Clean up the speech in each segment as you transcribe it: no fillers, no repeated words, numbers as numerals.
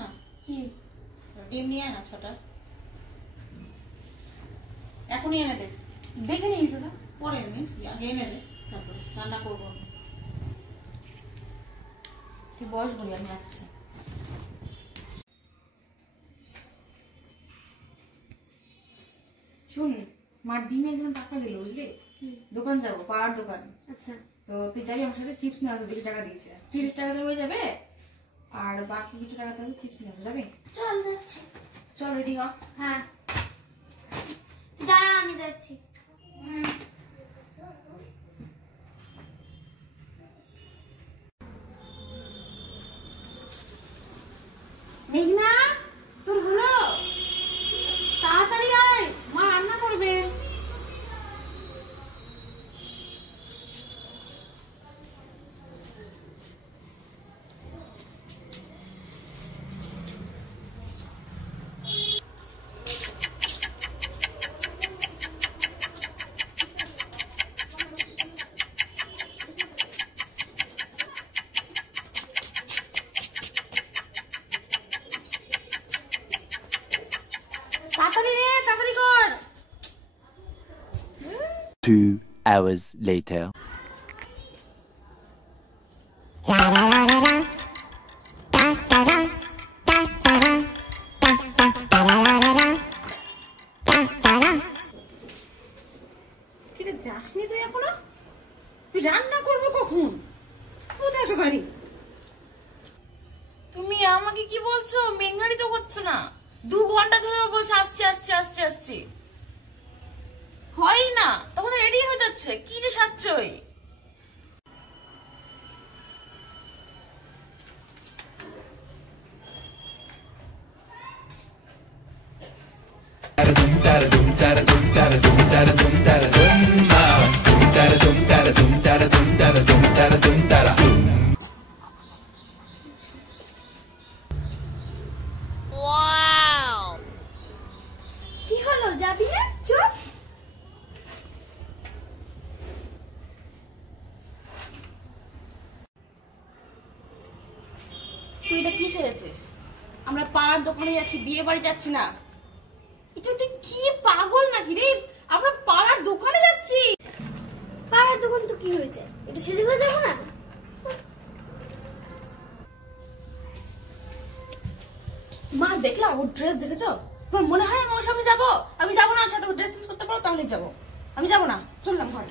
না কি ডিম নিয়ে আয় না 6টা এখনই এনে দে দেখে নিই এটা পরে নিস আগে এনে দে তারপরে রান্না করবো তুই বস বলি আমি আসছি শুন মার ডিমে একজন টাকা দিল বুঝলি দোকান যাবো পাড়ার দোকান আচ্ছা তো তুই যাবি আমার সাথে চিপস নেওয়া 20 টাকা দিয়েছে 30 টাকাতে হয়ে যাবে আর বাকি কিছু টাকা তাহলে চিপস নেওয়া যাবে চল যাচ্ছি চল রেডি হ হ্যাঁ দাঁড়া আমি যাচ্ছি মেঘনা তোর হলো তাড়াতাড়ি আয় মা রান্না করবে তাড়াতাড়ি রে তাড়াতাড়ি কর 2 hours later. কিরে যাসনি তুই এখনো তুই রান্না করবো কখন কোথায় তো বাড়ি তুমি আমাকে কি বলছো মেঘনারি তো হচ্ছে না 2 ঘন্টা ধরে বলছে আসছি আসছি আসছি আসছি হয় না তখন রেডি হয়ে যাচ্ছে কি যে সাচ্চই কি হলো যাবি না চুপ তুই এটা কি সেরেছিস আমরা পাড়ার দোকানে যাচ্ছি বিয়ে বাড়ি যাচ্ছি না এটা তুই কি পাগল নাকি রে আমরা পাড়ার দোকানে যাচ্ছি পাড়ার দোকান তো কি হয়েছে একটু সেজে হয়ে যাবো না মা দেখলা ওর ড্রেস দেখেছো তোমার মনে হয় আমি ওর সঙ্গে যাবো আমি যাবো না ওর সাথে ড্রেস চেঞ্জ করতে পারো তাহলে যাবো আমি যাবো না চললাম ঘরে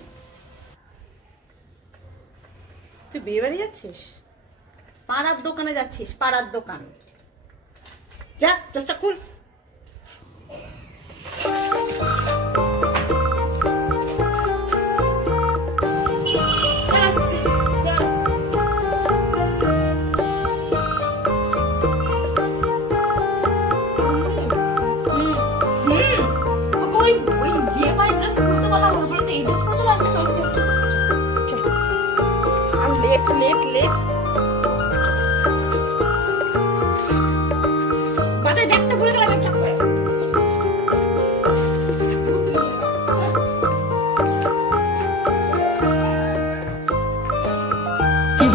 তুই বিয়ে বাড়ি যাচ্ছিস পাড়ার দোকানে যাচ্ছিস পাড়ার দোকান যা ড্রেসটা খুল চল আসছি চল তোকে ওই বিয়ে বাড়ি ড্রেস খুলতে বলা হলো বলে তো এই ড্রেস পরে চলে আসবে চল চল আর লেট লেট লেট বাদে ব্যাগটা ভুলে গেলাম এক চাপ করে কি